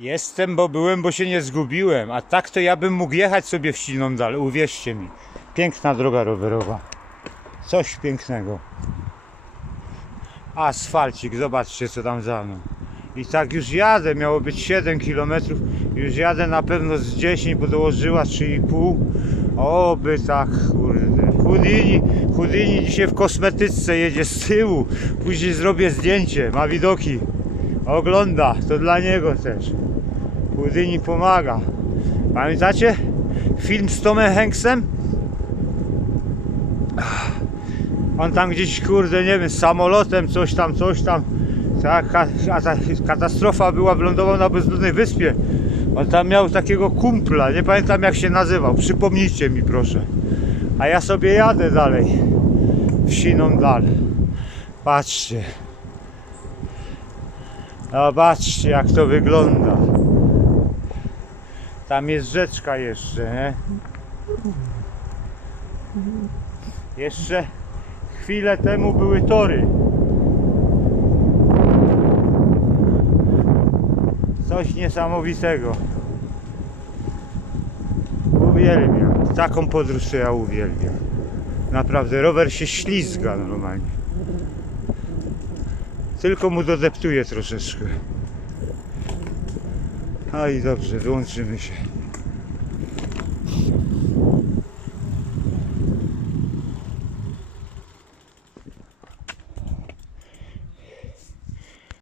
Jestem, bo byłem, bo się nie zgubiłem. A tak to ja bym mógł jechać sobie w silną dal, uwierzcie mi. Piękna droga rowerowa. Coś pięknego. Asfalcik, zobaczcie co tam za mną. I tak już jadę, miało być 7 km, już jadę na pewno z 10, bo dołożyła 3,5. Oby tak, kurde. Houdini, Houdini dzisiaj w kosmetyczce jedzie z tyłu. Później zrobię zdjęcie, ma widoki. Ogląda, to dla niego też. Houdini pomaga. Pamiętacie film z Tomem Hanksem? On tam gdzieś, kurde, nie wiem, samolotem, coś tam, coś tam. Ta, katastrofa była, wylądował na bezludnej wyspie. On tam miał takiego kumpla, nie pamiętam jak się nazywał. Przypomnijcie mi proszę. A ja sobie jadę dalej. W siną dal. Patrzcie. Zobaczcie jak to wygląda. Tam jest rzeczka jeszcze, nie? Jeszcze chwilę temu były tory. Coś niesamowitego. Uwielbiam. Taką podróż ja uwielbiam. Naprawdę, rower się ślizga normalnie. Tylko mu dodeptuje troszeczkę. No i dobrze, wyłączymy się.